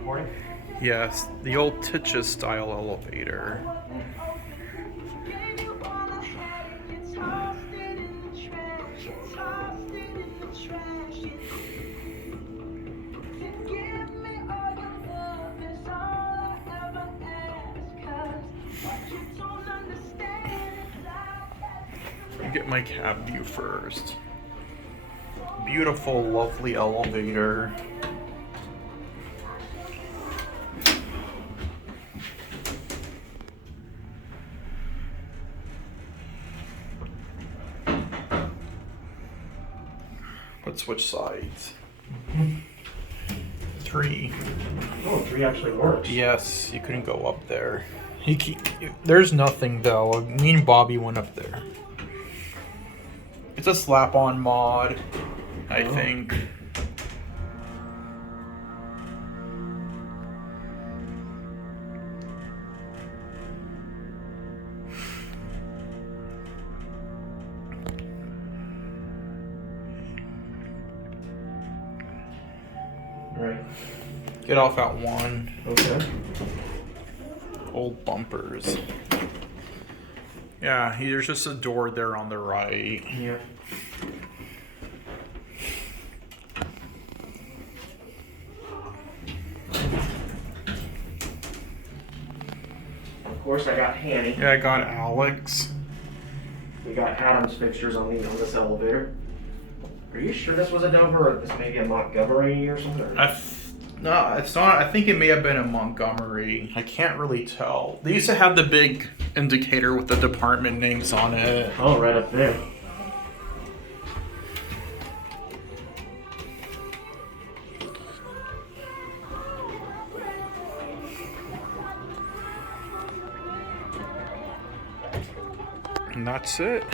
recording? Yes, the old Titche style elevator. I'll get my cab view first. Beautiful, lovely elevator. Let's switch sides. 3. Oh, 3 actually works. Yes, you couldn't go up there. There's nothing though. Me and Bobby went up there. It's a slap-on mod, I think. Right. Get off at 1. Okay. Old bumpers. Yeah, there's just a door there on the right. Yeah. Of course, I got Hanny. Yeah, I got Alex. We got Adam's fixtures on this elevator. Are you sure this was a Dover, or this may be a Montgomery or something? Or? No, it's not. I think it may have been a Montgomery. I can't really tell. They used to have the big indicator with the department names on it. Oh, right up there. And that's it.